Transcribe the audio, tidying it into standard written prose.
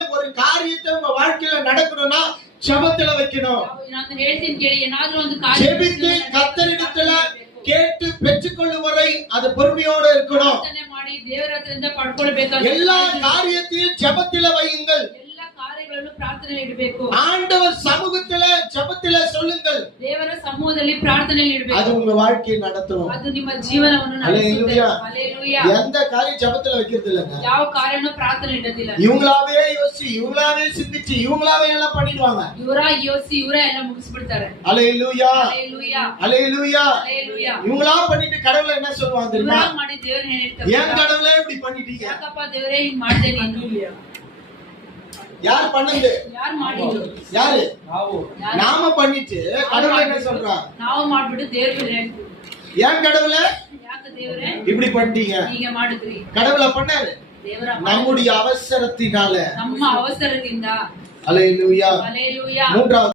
ஒரு காரியத்தை உங்க வாழ்க்கையில நடக்கணும்னா ஜெபத்துல வைக்கணும். ನಾನು ಹೇಳ್ತೀನಿ ಕೇಳಿ, ಏನಾದರೂ ಒಂದು ಕಾರ್ಯ ஜெபித்து கர்த்தரிடத்துல கேட்டு பெற்றுக்கொள்ளும் வரை அது பொறுமையோட இருக்கணும். ಪ್ರಾರ್ಥನೆ ಮಾಡಿ ದೇವರ ಹತ್ರದಿಂದ ಪಡ್ಕೊಳ್ಬೇಕಾದ எல்லா காரியத்தையும் ஜெபத்துல வையுங்கள். ಎಲ್ಲ ಕಾರ್ಯಗಳನ್ನು ಪ್ರಾರ್ಥನೆಯಲ್ಲಿ ಇಡಬೇಕು. ஆண்டவர் சமூகத்துல ஜெபத்துல சொல்லுங்கள். ದೇವರ ಸಮೂಹದಲ್ಲಿ ಪ್ರಾರ್ಥನೆಯಲ್ಲಿ ಇಡಬೇಕು. அது உங்க வாழ்க்கையை நடத்தும். ಅದು ನಿಮ್ಮ ಜೀವನವನ್ನು ನಡೆಸುತ್ತದೆ. ஹல்லேலூயா. எந்த காரியம் ஜெபத்துல வைக்கிறது இல்லங்க. ಯಾವ ಕಾರ್ಯನೂ ಪ್ರಾರ್ಥನೆ ಇಡೋದಿಲ್ಲ. இவங்களாவே யோசி, இவங்களாவே சிந்திச்சு, இவங்களாவே எல்லாம் பண்ணிடுவாங்க. ಇವರ ಯೋಸಿ ಇವರೇ ಎಲ್ಲ ಮುಗಿಸ್ಬಿಡ್ತಾರೆ. ஹல்லேலூயா. ஹல்லேலூயா. ஹல்லேலூயா. ஹல்லேலூயா. இவங்களா பண்ணிட்டு கடவுளை என்ன சொல்லுவாங்க தெரியுமா? ಇವರ ಮಾಡಿ ದೇವರು ಹೇಳ್ತಾರೆ, ஏன் கடவுளே இப்படி பண்ணிட்டீங்க? ಯಾಕಪ್ಪ ದೇವರೇ ಹಿಂಗ್ ಮಾಡ್ದೆ ನೀನು? யார் பண்ணது? ಯಾರು ಮಾಡಿದ್ರು? யாரு? நாம பண்ணிட்டு கடவுளை என்ன சொல்றாங்க? ನಾವು ಮಾಡ್ಬಿಟ್ಟು ದೇವರಿಗೆ ಹೇಳ್ತೀವಿ, ஏன் கடவுளே ಯಾಕೆ ದೇವರೇ இப்படி பண்ணிட்டீங்க? ಹೀಗೆ ಮಾಡಿದ್ರಿ? கடவுளை பண்ணாரு ದೇವರ நம்முடைய அவசரத்தினால. ನಮ್ಮ ಅವಸರದಿಂದ. ஹல்லேலூயா. ஹல்லேலூயா. மூன்றாவது